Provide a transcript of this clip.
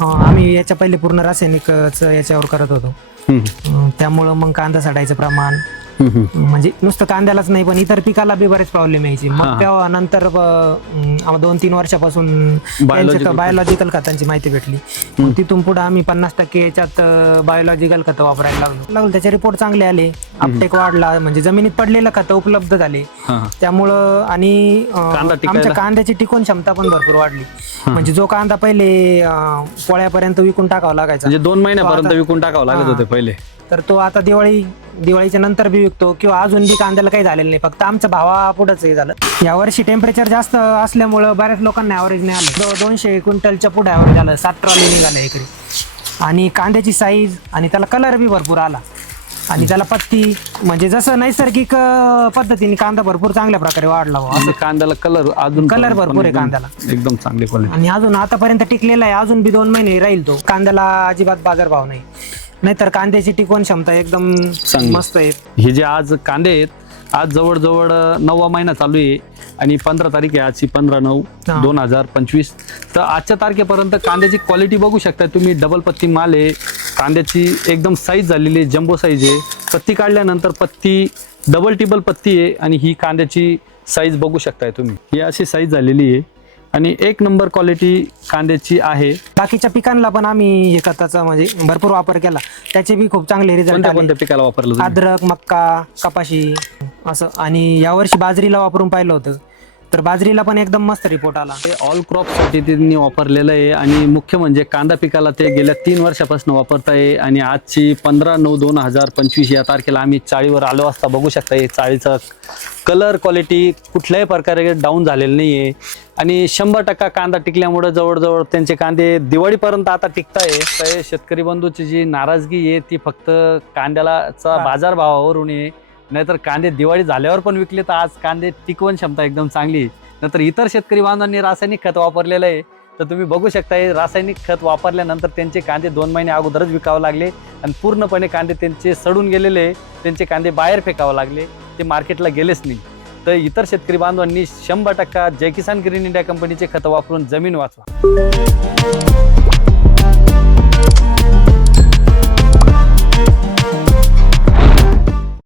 आम्ही याच्या पहिले पूर्ण रासायनिकच याच्यावर करत होतो हम्म, अं, त्यामुळं मग कांदा साठायचं प्रमाण. म्हणजे नुसतं कांद्यालाच नाही पण इतर पिकाला बी बरेच प्रॉब्लेम यायचे. मग तेव्हा नंतर दोन तीन वर्षापासून बायोलॉजिकल खतांची माहिती भेटली. तिथून पुढे आम्ही पन्नास टक्के याच्यात बायोलॉजिकल खतं वापरायला लागलो. लागलो त्याचे रिपोर्ट चांगले आले. अपटेक वाढला म्हणजे जमिनीत पडलेलं खतं उपलब्ध झाले. त्यामुळं आणि? आमच्या कांद्याची टिकवून क्षमता पण भरपूर वाढली. म्हणजे जो कांदा पहिले पोळ्यापर्यंत विकून टाकावा लागायचा. म्हणजे दोन महिन्यापर्यंत विकून टाकावं लागत होते पहिले. तर तो आता दिवाळी दिवाळीच्या नंतर बी विकतो किंवा अजून बी कांद्याला काही झालेलं नाही. फक्त आमच्या भावा पुढंच हे झालं. यावर्षी टेम्परेचर जास्त असल्यामुळं बऱ्याच लोकांना ॲव्हरेज नाही आलं. दो- दोनशे क्विंटलच्या पुढे ॲव्हरेज आलं सात ट्रॉली निघालं एकरी. आणि कांद्याची साईज आणि त्याला कलर बी भरपूर आला. आणि त्याला पत्ती म्हणजे जसं नैसर्गिक पद्धतीने कांदा भरपूर चांगल्या प्रकारे वाढला बुवा. म्हणजे कांद्याला कलर अजून Colour पण भरपूर आहे कांद्याला. एकदम चांगली क्वालिटी आणि अजून आतापर्यंत टिकलेला आहे. अजून बी दोन महिने राहील तो. कांद्याला अजिबात बाजारभाव नाही. नाहीतर कांद्याची टिकवण क्षमता एकदम चांगली. मस्त आहे. हे जे आज कांदे आहेत आज जवळजवळ नववा महिना चालू आहे आणि पंधरा तारीख आहे आजची पंधरा नऊ हा. दोन हजार पंचवीस. तर आजच्या तारखेपर्यंत कांद्याची क्वालिटी बघू शकता तुम्ही. डबल पत्ती माल आहे. कांद्याची एकदम साईज झालेली आहे जम्बो साईज आहे. पत्ती काढल्यानंतर पत्ती डबल टिबल पत्ती आहे आणि ही कांद्याची साईज बघू शकताय तुम्ही. ही अशी साईज झालेली आहे. आणि एक नंबर क्वालिटी कांद्याची आहे. बाकीच्या पिकांना पण आम्ही हे खताचा म्हणजे भरपूर वापर केला. त्याचे बी खूप चांगले रिझल्ट कोणत्या पिकाला वापरलं तुम्ही? अद्रक मक्का कपाशी असं. आणि यावर्षी बाजरीला वापरून पाहिलं होतं. तर बाजरीला पण एकदम मस्त रिपोर्ट आला. ते ऑल क्रॉपसाठी त्यांनी वापरलेलं आहे आणि मुख्य म्हणजे कांदा पिकाला ते गेल्या तीन वर्षापासून वापरत आहे आणि आजची पंधरा नऊ दोन हजार पंचवीस या तारखेला आम्ही चाळीवर आलो असता बघू शकता हे चाळीचा कलर क्वालिटी कुठल्याही प्रकारे डाऊन झालेलं नाही आहे आणि शंभर टक्का कांदा टिकल्यामुळे जवळजवळ त्यांचे कांदे दिवाळीपर्यंत आता टिकताय. तर शेतकरी बंधूची जी नाराजगी आहे ती फक्त कांद्यालाचा बाजारभावावरून आहे. नाहीतर कांदे दिवाळी झाल्यावर पण विकले तर आज कांदे टिकवण क्षमता एकदम चांगली नंतर इतर शेतकरी बांधवांनी रासायनिक खत वापरलेलं आहे. तर तुम्ही बघू शकता हे रासायनिक खत वापरल्यानंतर त्यांचे कांदे दोन महिने अगोदरच विकावं लागले आणि पूर्णपणे कांदे त्यांचे सडून गेलेले. त्यांचे कांदे बाहेर फेकावं लागले. ते मार्केटला गेलेच नाही. तर इतर शेतकरी बांधवांनी शंभर टक्का जय किसान ग्रीन इंडिया कंपनीचे खतं वापरून जमीन वाचवा.